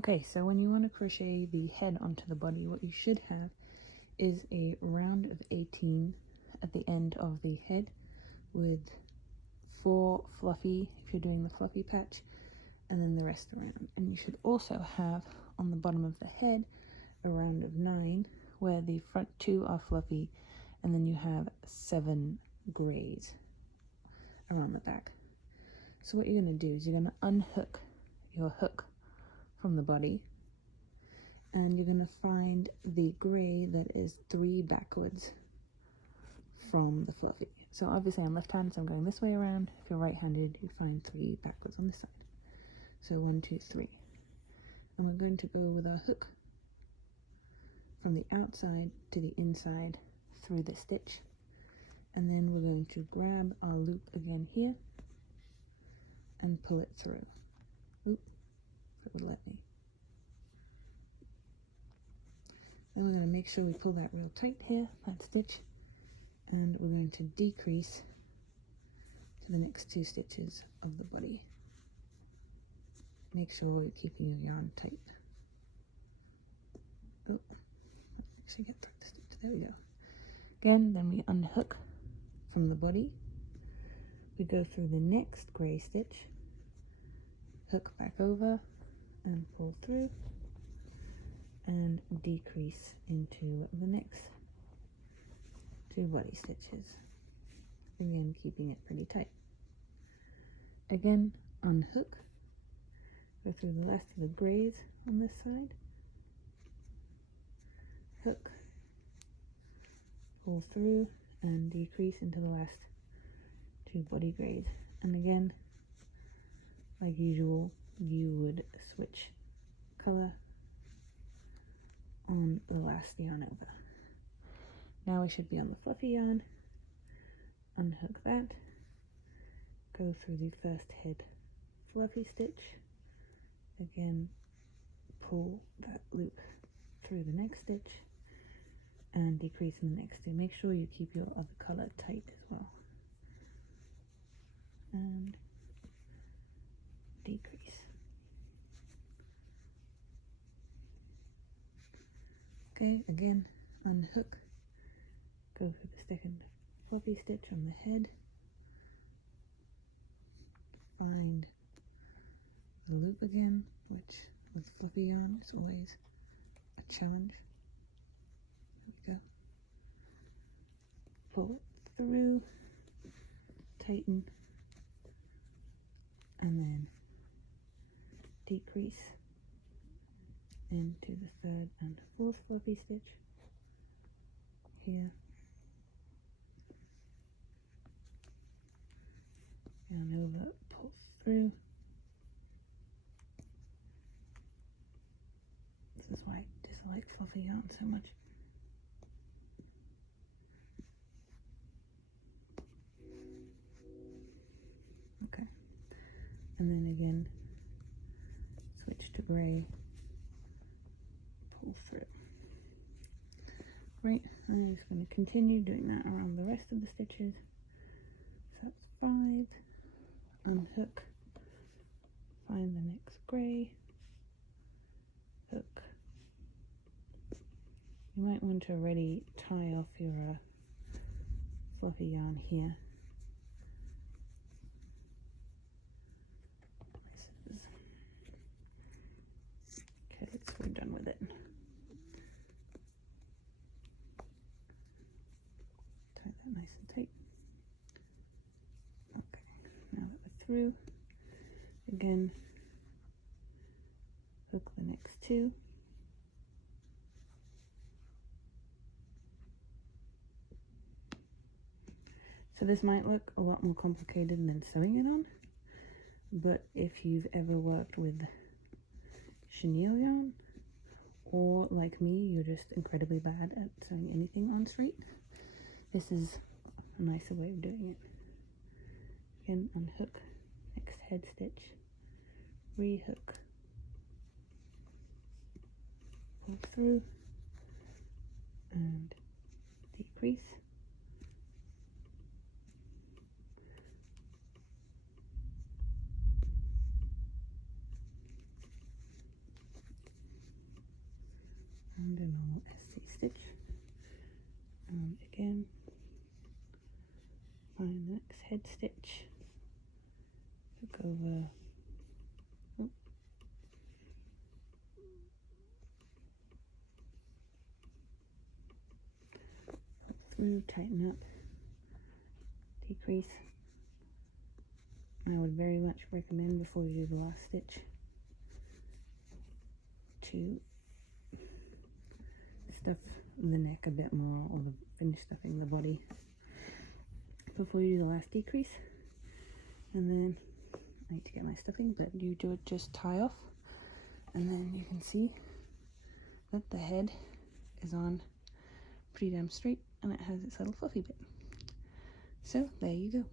Okay, so when you want to crochet the head onto the body, what you should have is a round of 18 at the end of the head with 4 fluffy, if you're doing the fluffy patch, and then the rest around. And you should also have on the bottom of the head a round of 9 where the front 2 are fluffy, and then you have 7 grays around the back. So what you're going to do is you're going to unhook your hook from the body, and you're going to find the gray that is 3 backwards from the fluffy. So obviously I'm left-handed, so I'm going this way around. If you're right-handed, you find 3 backwards on this side. So 1, 2, 3. And we're going to go with our hook from the outside to the inside through the stitch. And then we're going to grab our loop again here and pull it through. Oop, if it would let me. Then we're going to make sure we pull that real tight here, that stitch, and we're going to decrease to the next 2 stitches of the body. Make sure you're keeping your yarn tight. Oh, actually get through the stitch. There we go. Again, then we unhook from the body. We go through the next gray stitch, hook back over and pull through, and decrease into the next 2 body stitches. Again, keeping it pretty tight. Again, unhook. Go through the last of the grays on this side, hook, pull through, and decrease into the last 2 body grays. And again, like usual, you would switch color on the last yarn over. Now we should be on the fluffy yarn. Unhook that, go through the first head fluffy stitch. Again, pull that loop through the next stitch and decrease in the next 2. Make sure you keep your other color tight as well. And decrease. Okay, again, unhook, go through the second fluffy stitch on the head, find the loop again, which with fluffy yarn is always a challenge. There we go. Pull it through, tighten, and then decrease into the 3rd and 4th fluffy stitch here, and over, pull through. This is why I dislike fluffy yarn so much. Okay, and then again, switch to gray, pull through. Right, I'm just going to continue doing that around the rest of the stitches. So that's 5, unhook, find the next gray, hook. You might want to already tie off your fluffy yarn here. Okay, we're done with it. Tie that nice and tight. Okay, now that we're through, again, hook the next 2. So this might look a lot more complicated than sewing it on, but if you've ever worked with chenille yarn, or like me, you're just incredibly bad at sewing anything on straight, this is a nicer way of doing it. Again, unhook, next head stitch, rehook, pull through, and decrease. and a normal SC stitch, and again find the next head stitch, look over, through, tighten up, decrease. I would very much recommend before you do the last stitch to stuff the neck a bit more, or finish stuffing the body before you do the last decrease. And then I need to get my stuffing, but you do it, just tie off, and then you can see that the head is on pretty damn straight and it has its little fluffy bit. So there you go.